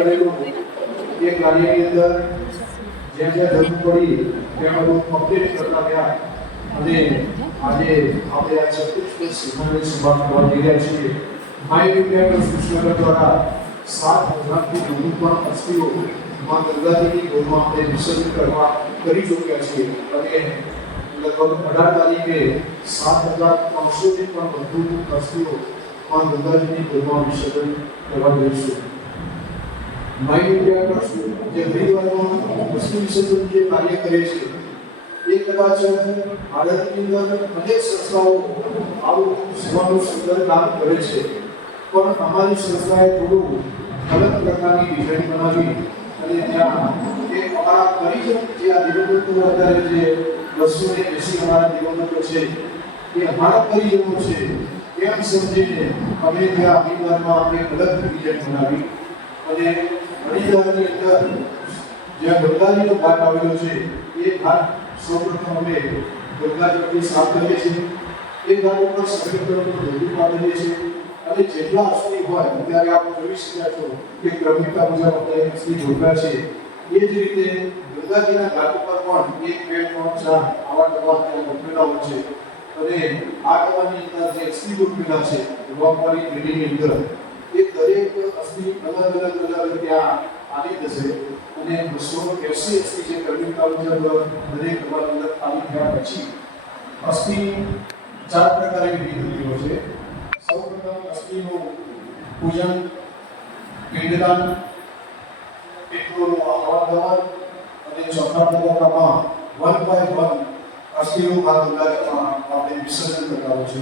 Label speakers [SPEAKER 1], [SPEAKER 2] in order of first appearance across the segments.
[SPEAKER 1] અને એ કાર્યની અંદર જ્યાં જ્યાં જરૂર પડી, ત્યાં બધું અપડેટ કરતા ગયા. અને આજે આપણે આ છત્રીસ સિંહોની સભા કરવા જઈ રહ્યા છીએ. માય ઇન્ડિયા સૂચના દ્વારા સાત હજારથી વધુ પણ અસ્થિઓ માં ગંગાજીની ગોળમાં આપણે વિસર્જન કરવા કરી ચૂક્યા છીએ અને લગભગ અઢાર તારીખે સાત હજાર ત્રણસોથી પણ વધુ અસ્થિઓ માં ગંગાજીની ગોળમાં વિસર્જન કરવા જઈશું માય ઇન્ડિયા ટ્રસ્ટ જે હરિદ્વારમાં વસ્તુ વિસર્જન જે કાર્ય કરે છે એ કદાચ ભારતની અંદર અનેક સંસ્થાઓ આવું સેવાનું સુંદર કામ કરે છે પણ અમારી સંસ્થાએ થોડું અલગ પ્રકારની ડિઝાઇન બનાવી અને ત્યાં એ અમારા પરિચય, જે આ દિવંગતો અત્યારે જે બસો ને એસી અમારા દિવંગતો છે, એ અમારા પરિજનો છે, એમ સમજીને અમે ત્યાં હરિદ્વારમાં અમે અલગ ડિઝાઇન બનાવી અને હરિદ્વારની અંદર જ્યાં ગંગાજીનો ભાગ આવેલો છે, એ ભાગ સૌપ્રથમ અમે ગંગાજી સાફ કરીએ છીએ. એ ભાગ ઉપર કલરનું ધોતું પાડીએ છીએ. અને જેટલા અશ્વિ હોય ત્યારે આપણે જોઈ શક્યા છો કે ક્રમિકતા મુજબ આપણે અશ્વિ જોડ્યા છે, એ જ રીતે ગંગાજીના ઘાટ ઉપર પણ એક, બે, ત્રણ, ચાર આવા ત્યાં ગોઠવેલા હોય છે. અને આ ડબ્બાની અંદર જે અસ્થિ ગોઠવેલા છે રોગવાળી પેઢીની અંદર, એ દરેક અસ્થિ અલગ અલગ અલગ ત્યાં આવી જશે અને બસો એસી અસ્થિ જે કર્મિકતા મુજબ દરેક ડબ્બાની અંદર આવી ગયા પછી, અસ્થિ ચાર પ્રકારે વિધિ હોય છે. અસ્થિનું પૂજન, પિંડદાન પિતૃનું અવર્ધવન અને ચોથા તબક્કામાં વન બાય વન અસ્થિનું આ દુર્ગાજીમાં આપણે વિસર્જન કરતા હોય છે.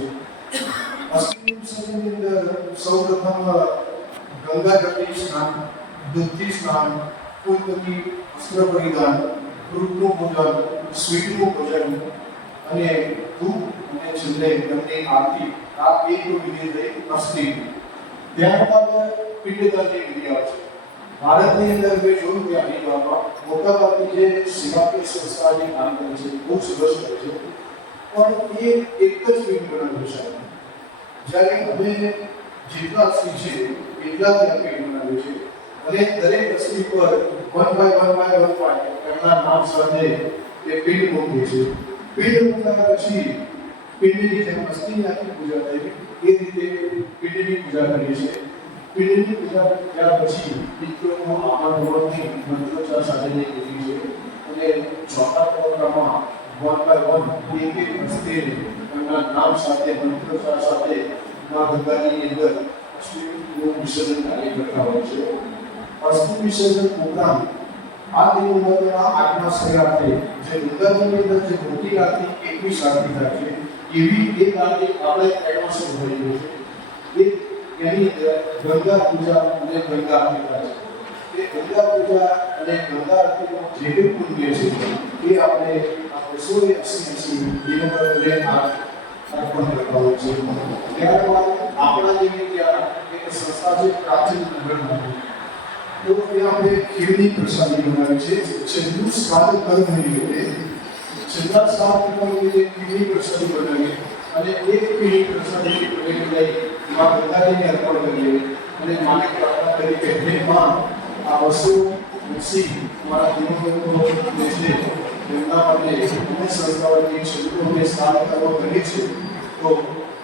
[SPEAKER 1] અસ્થિનું વિસર્જનની અંદર સૌપ્રથમ ગંગાજળથી સ્નાન દૂધથી સ્નાન કુલપતિ વસ્ત્ર પરિધાન, ફ્રૂટનું ભોજન સ્વીટનું ભોજન અને ધૂપ અને છેલ્લે એમની આરતી આ એક વિધિ થઈ. અસ્થિ ત્યારબાદ પિંડદાનની વિધિ આવશે ભારતની અંદર જે જોયું કે હરિદ્વારમાં મોટાભાગની જે સેવાકીય સંસ્થા જે કામ કરે છે, બહુ સરસ કરે છે. પણ એ એક જ પિંડ બનાવ્યું છે જ્યારે અમે જેટલા અસ્થિ છે, એટલા ત્યાં પિંડ બનાવ્યું છે. અને દરેક અસ્થિ પર one by one by one by એમના નામ સાથે એ પિંડ મૂકીએ છીએ. પિંડ મૂક્યા પછી પિંડની જેમ અસ્થિની આખી પૂજા થાય એ રીતે પિંડની પૂજા કરીએ છીએ. પિંડની પૂજા કર્યા પછી પિતૃનો આભાર હોવાથી મંત્રોચ્ચાર સાથે લીધી છે. અને ચોથા તબક્કામાં વન બાય વન એક એક અસ્થિ એમના નામ સાથે, મંત્રોચ્ચાર સાથે મા ગંગાજીની અંદર અસ્થિનું વિસર્જન કાર્ય કરતા હોય છે. અસ્થિ વિસર્જન પ્રોગ્રામ આ દિવસના આત્મા શહેરાર્થે જે ગંગાજીની અંદર જે મોટી રાત્રિ, એકવીસ રાત્રિ થાય છે. એવી એક આરતી આપણે એડવાન્સ ગયું છે. એ એની ગંગા પૂજા અને ગંગા આરતી છે. એ ગંગા પૂજા અને ગંગા આરતીનો જે બી પુણ્ય છે, એ આપણે સોએ અસી અસી દિવંગતોને અર્પણ કરતા હોય છે ત્યારબાદ આપણા જેવી ત્યાં એક સંસ્થા છે, પ્રાચીન નગરમાં તો એ આપણે ખીરની પ્રસાદી બનાવી છે છેલ્લું સ્વાદ કર્મ જોઈએ છેલ્લા સાત જે ખીરની પ્રસાદી બનાવી અને એક પીઢી પ્રસાદી પ્રેમ લઈ મા ગંગાજીને અર્પણ કરીએ. અને માને પ્રાર્થના કરી કે હે માં આ વસ્તુ ઋષિ મારા જીવનનો છે, એમના માટે અન્ય સંસ્થાઓની છેલ્લું સ્નાન કરવા કરી છે, તો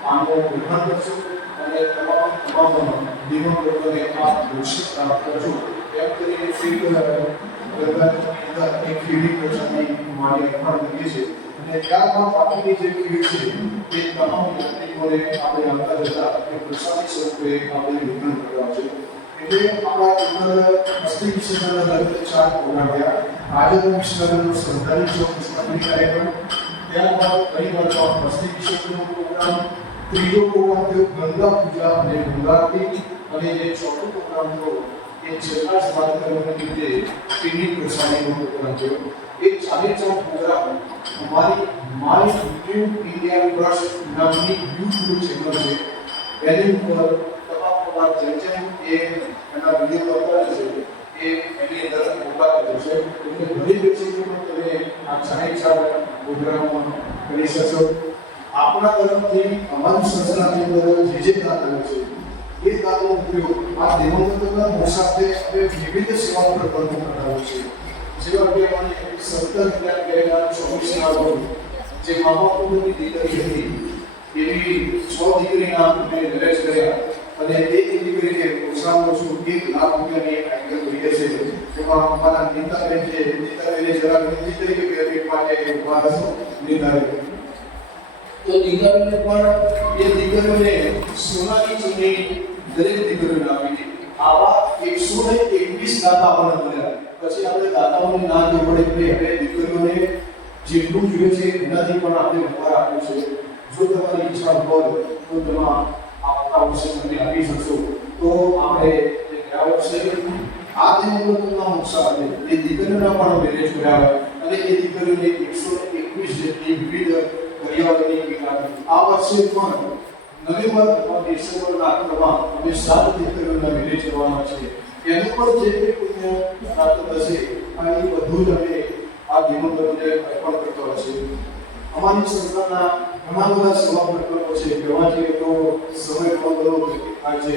[SPEAKER 1] આનો ગ્રહણ કરશો અને તમામ તમામ દિવંગતોને આ દોષિત પ્રાપ્ત કરજો એમ કરીને એક અંદર એક ત્યારબાદ બાકીની જે ખીડ છે તે તમામ આપણે આવતા જતા એ પ્રસાદી સ્વરૂપે આપણે એટલે આપણા અંદર અસ્થિ વિસર્જનના દરેક ચાર પ્રોગ્રામ થયા આજે ચોક પુષ્પાંજલિ કાર્યક્રમ ત્યારબાદ વાર અસ્થિ વિસર્જનનો પ્રોગ્રામ ત્રીજો પ્રોગ્રામ થયો ગંગા પૂજા અને ગંગા અને જે ચોથો પ્રોગ્રામ થયો એ છેલ્લા સ્વાતંત્ર્યને લીધે તેની પ્રસાદીનો પ્રોગ્રામ થયો એ ચાર પ્રોગ્રામ અમારી માય યુટ્યુબ ઇન્ડિયા ટ્રસ્ટ નામની યુટ્યુબ ચેનલ છે એની ઉપર તમામ પણ જેમ જેમ એ એના વીડિયો બતાવે છે એ એની અંદર મોટા કરે છે એટલે ઘણી વેબસાઇટોમાં તમે આ જાણી ચાલ પ્રોગ્રામમાં કરી શકશો આપણા તરફથી અમારી સંસ્થાની અંદર જે જે દાન છે એ દાનનો ઉપયોગ આ દેવોત્તમના મોસાફે આપણે વિવિધ સેવાઓ પર કરતા હોય છે જેવા કે મને સત્તર બે હજાર ચોવીસના રોજ જે મહાપ્રભુની દીકરી હતી એવી છ દીકરીના મેં મેરેજ કર્યા અને એ દીકરીને ઓછામાં ઓછું એક લાખ રૂપિયાની આઈટમ જોઈએ છે એમાં અમારા નેતાબેન છે નેતાબેને જરા વિનંતી કરી કે પેમેન્ટ માટે હશો નિર્ધારિત તો દીકરીને પણ એ દીકરીઓને સોનાની ચૂંટણી દરેક દીકરીઓને આપી આવા એકસો ને એકવીસ દાતા આપણને મળ્યા પછી આપણે દાતાઓને ના જોવું પડે એટલે હવે દીકરીઓને જેટલું જોઈએ છે એનાથી પણ આપણે વધારે આપ્યું છે. જો તમારી ઈચ્છા હોય તો તમે આવતા વર્ષે તમને આપી શકશો. તો આપણે ગયા વર્ષે આ મોક્ષા hatte એ દીકરીઓના પણ મેરેજ કર્યા હોય અને એ દીકરીઓને એકસો એકવીસ જેટલી વિવિધ પર્યાવરણની આ વર્ષે પણ નવેમ્બર અથવા ડિસેમ્બરના અંતમાં અમે સાત દીકરીઓના મેરેજ કરવાના છે. એનું પણ જે કંઈ પુણ્ય પ્રાપ્ત થશે, આ એ બધું જ અમે આ દેવોત્તમને અર્પણ કરતો હશે અમારી સંસ્થાના ઘણા બધા સેવા પ્રકલ્પો છે. કહેવા જઈએ તો સમય ઘણો બધો થાય છે.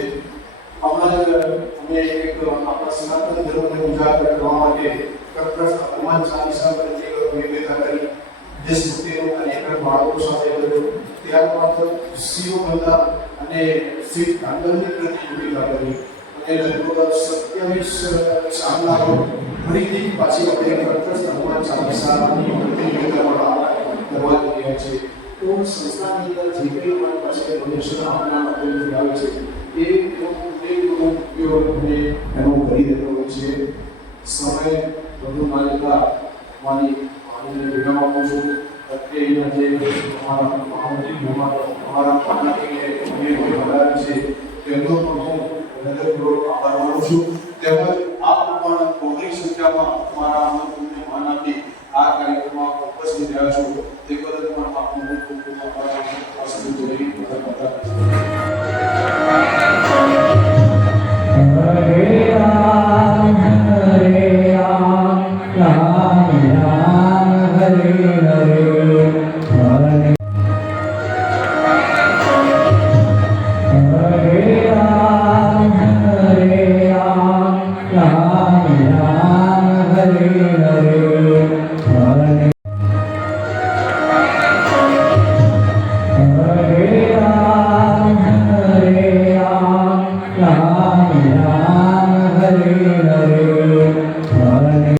[SPEAKER 1] હમણાં અમે એક આપણા સનાતન ધર્મને ઉજાગર કરવા માટે કપડા હનુમાન ચાલીસા પર નિવેદન કરી. દેશભક્તિનો ત્યારબાદ સીઓ હતા અને શ્રી કાંડલની પ્રતિયોગિતા કરી. અને લગભગ સત્યાવીસ ચાંદલાઓ ફરીથી પાછી આપણે કટરસ હનુમાન ચાલીસાની પ્રતિયોગિતા કરવા રહ્યા છે. તો સંસ્થાની અંદર જે કંઈ અમારી પાસે માટે આવે છે, એ એનો કરી દેતો હોય છે સમય વધુ માલિકા માની પાણીને વિરામ આપું છું. હું છું તેમજ આપ પણ બહોળી સંખ્યામાં મારા આમંત્રણને માન આપી આ કાર્યક્રમમાં ઉપસ્થિત રહ્યા છો. તે